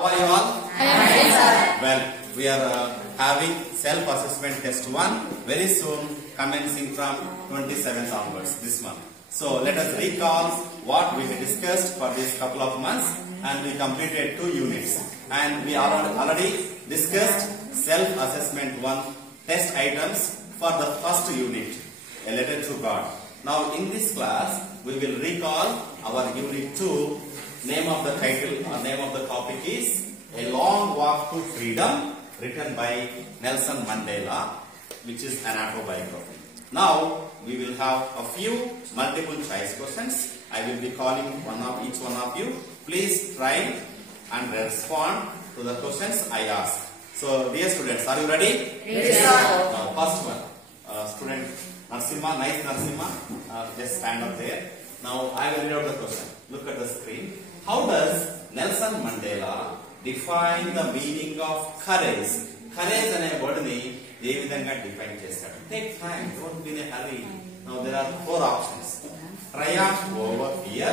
How are you all? I am fine, sir. Well, we are having self-assessment test 1 very soon, commencing from 27th onwards this month. So let us recall what we discussed for these couple of months, and we completed 2 units. And we already discussed self-assessment 1 test items for the first unit, a letter to God. Now in this class, we will recall our unit 2. Name of the title or name of the topic is A Long Walk to Freedom, written by Nelson Mandela, which is an autobiography. Now we will have a few multiple choice questions. I will be calling each one of you. Please try and respond to the questions I ask. So dear students, are you ready? Yes, sir. Now first one, student Narsimha, nice Narsimha, just stand up there. Now I will read out the question. Look at the screen. How does Nelson Mandela define the meaning of courage? Courage అనే word ని ఏ విధంగా define చేస్తాడు? Take time, don't be in a hurry. Now there are 4 options. Triumph over fear,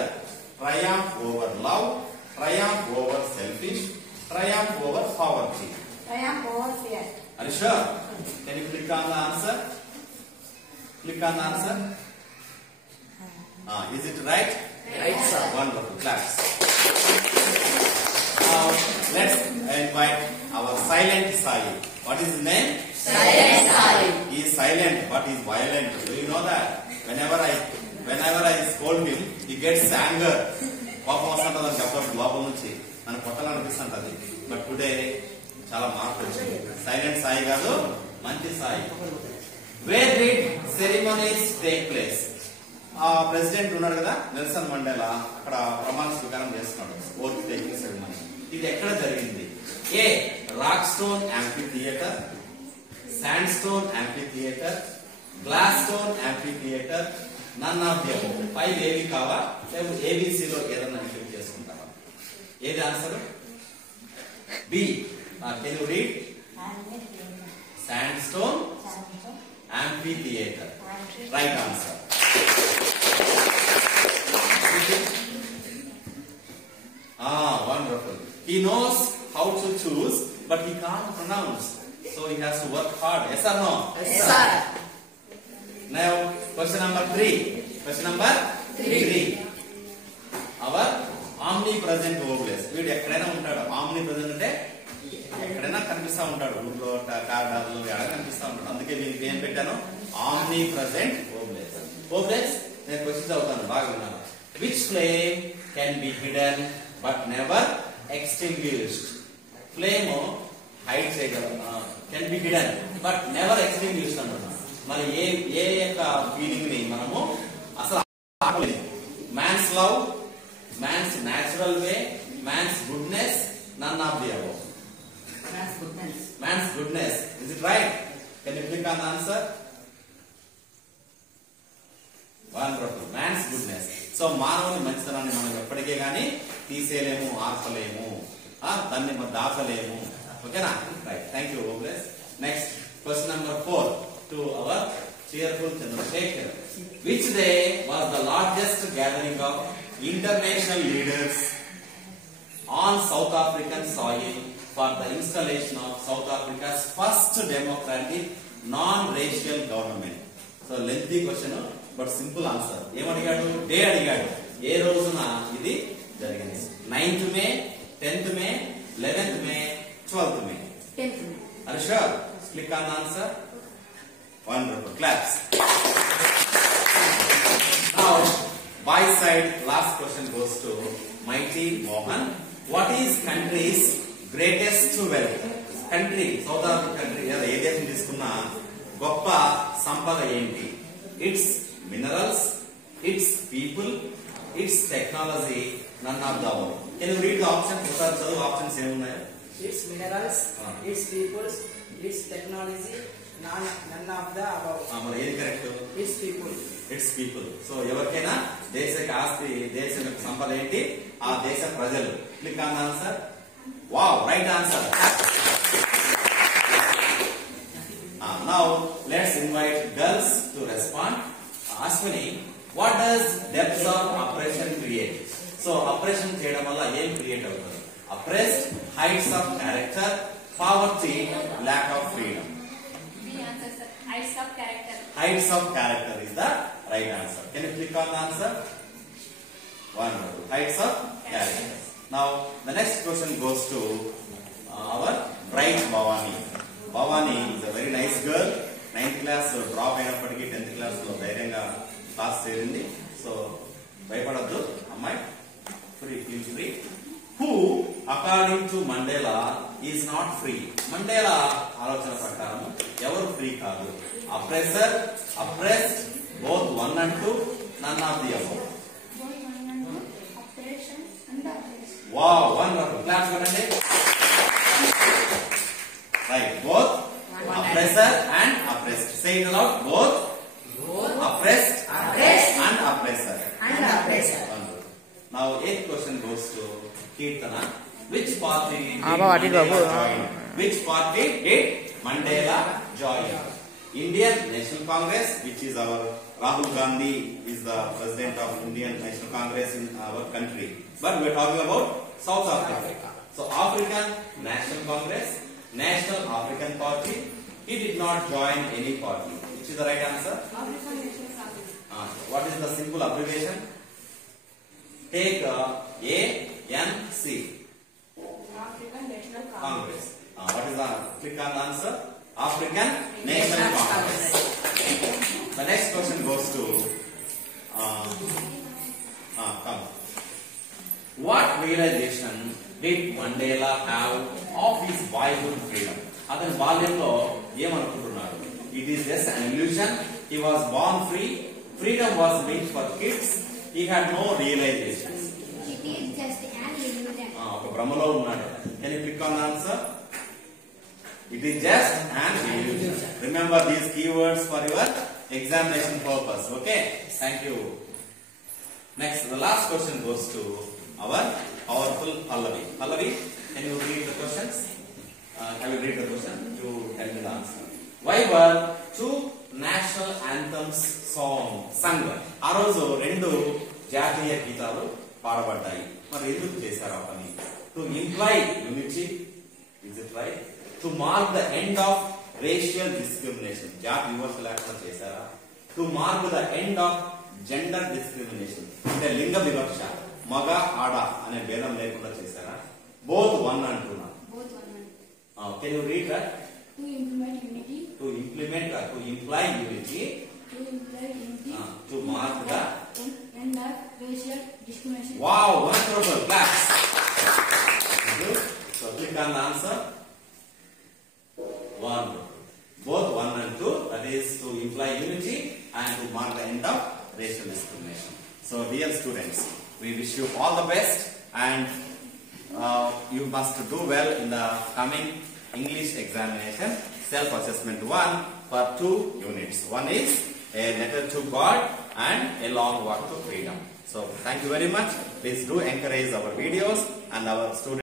triumph over love, triumph over selfish, triumph over poverty. Triumph over fear. Are you sure? Can you click on the answer? Click on the answer. Is it right? Right, sir. Wonderful. Claps. Now let's invite our silent Sai. What is his name? Silent Sai. He is silent but he is violent. Do you know that? Whenever I scold him, he gets anger. కోపం వస్తుంటుంది చెప్పడం లోపల నుంచి నన్ను కొట్టాలనిపిస్తుంటది. But today చాలా మార్పు వచ్చింది. Silent Sai కాదు, మంచి Sai. Where did ceremonies take place? President ఉన్నాడు కదా నెల్సన్ మండేలా, అక్కడ ప్రమాణ స్వీకారం చేస్తున్నాడు, ఓత్ టేకింగ్ సెరమనీ. ఇది ఎక్కడ జరిగింది? A rock stone amphitheatre, sand stone amphitheatre, glass stone amphitheatre, none of the above. 5 ఏవి కావా? ఏబిసిలో ఏదన్నా క్లిక్ చేసుకుంటావా? ఏది answer? B. Can you read? Sand stone amphitheatre. Right answer. Wonderful. He knows how to choose, but he can't pronounce. So he has to work hard. Yes or no? Yes, sir. Now, question number 3. Question number 3. Our omnipresent obelisk. వీడు ఎక్కడైనా ఉంటాడు. Omnipresent అంటే ఎక్కడైనా కనిపిస్తా ఉంటాడు. ఊళ్ళో, కారిడార్లో ఎక్కడ కనిపిస్తా ఉంటాడు. అందుకే దీనికి ఏం పెట్టాను? Omnipresent obelisk. Obelisk నేను క్వశ్చన్ చదువుతాను, బాగా విన్నాను. Which flame can be hidden but never extinguished? Flame hide చేయగలరు, can be hidden but never extinguished అంటున్నాను. మరి ఏ యొక్క ఫీలింగ్ ని మనము అసలు ఆపలేము? Man's love, man's natural way, man's goodness, none of the above. Man's goodness. Is it right? Can you click on the answer? Wonderful. Man's goodness. So మానవుని మంచితనాన్ని మనం ఎప్పటికే గానీ తీసేయలేము, ఆపలేము, దాన్ని దాచలేము. ఓకేనా? Right. Thank you. Next question number 4 to our cheerful Chandrasekhar. Which day was the largest gathering of international leaders on South African soil for the installation of South Africa's first democratic non-racial government? So lengthy question, but simple answer. ఏం అడిగాడు? Day అడిగాడు. ఏ రోజున ఇది జరిగింది? 9th May, 10th May, 11th May, 12th May. 10th May. Are you sure? Click on the answer. Wonderful. Claps. Now, boys side, last question goes to Mighty Mohan. What is country's greatest wealth? Country, South Africa country, ఏ దేశం తీసుకున్నా గొప్ప సంపద ఏంటి? Its minerals, its people, its technology, none of the above. Can you read the options? ఒకసారి చదువు, options ఏమున్నాయో. Its minerals, its peoples, its technology, none of the above. మరి ఏది correct? Its people. It's people. So ఎవరికైనా దేశక ఆస్తి, దేశం యొక్క సంపద ఏంటి? ఆ దేశ ప్రజలు. Click on answer. Wow, right answer. Now let's invite girls to respond. Ashwini, what does depths of oppression create? So oppression చేయడం వల్ల ఏం క్రియేట్ అవుతుంది? Oppressed, heights of character, poverty, lack of freedom. The answer, sir. Heights of character. Heights of character is the right answer. Can you click on the answer? Wonderful. Heights of character. Now the next question goes to our bright Bhavani. Bhavani is a very nice girl. 9th class drop అయినప్పటికీ 10th class లో ధైర్యంగా pass చేరింది. So భయపడద్దు అమ్మాయి. Feel free. Who, according to Mandela, is not free? Mandela ఆలోచన ప్రకారం ఎవరు free కాదు? Oppressor, oppressed, both one and two, none of the above. Operation and operation. Wow, wonderful. Claps కొనండి. Right, both oppressor and oppressed. Say it aloud. Both oppressed and oppressor. And operation. Wonderful. Now 8th question goes to Kirtana. Which party did Babu. Mandela join? Which party did Mandela join? Indian National Congress, which is our Rahul Gandhi is the president of Indian National Congress in our country. But we are talking about South Africa. So African National Congress, National African Party. He did not join any party. Which is the right answer? African National Congress. What is the simple abbreviation? Take ANC. African National Congress. Congress. What is the click on the answer? African National Congress. The next question goes to come. What realization did Mandela have of his boyhood freedom? అతని బాల్యంలో ఏమనుకుంటున్నాడు? It is just an illusion. He was born free. Freedom was meant for kids. He had no realizations. It is just an illusion. ఒక భ్రమలో ఉన్నాడు. Can you click on the answer? It is just an illusion. Remember these keywords for your examination purpose. Okay? Thank you. Next, the last question goes to our powerful Pallavi. Pallavi, can you read the questions? Can you read the question? You tell me the answer. Why were two national anthems sung? ఆ రోజు 2 జాతీయ గీతాలు పాడబడ్డాయి. మరి ఎందుకు చేశారు ఆ పని? To imply unity, is it right? To mark the end of racial discrimination. జాతి వివక్ష లేకుండా చేశారా? To mark the end of gender discrimination. అంటే లింగ వివక్ష, మగ ఆడ అనే భేదం లేకుండా చేశారా? Both one అంటున్నా. Both one and Can you read that? to implement unity. To imply unity. To implement unity. To mark the end of racial discrimination. wow, wonderful, claps. Thank you. So click on the answer. Wonderful. Both 1 and 2, that is to imply unity and to mark the end of racial discrimination. So dear students, we wish you all the best and you must do well in the coming English examination, self-assessment 1 for 2 units. One is a letter to God and a long walk to freedom. So thank you very much. Please do encourage our videos and our students.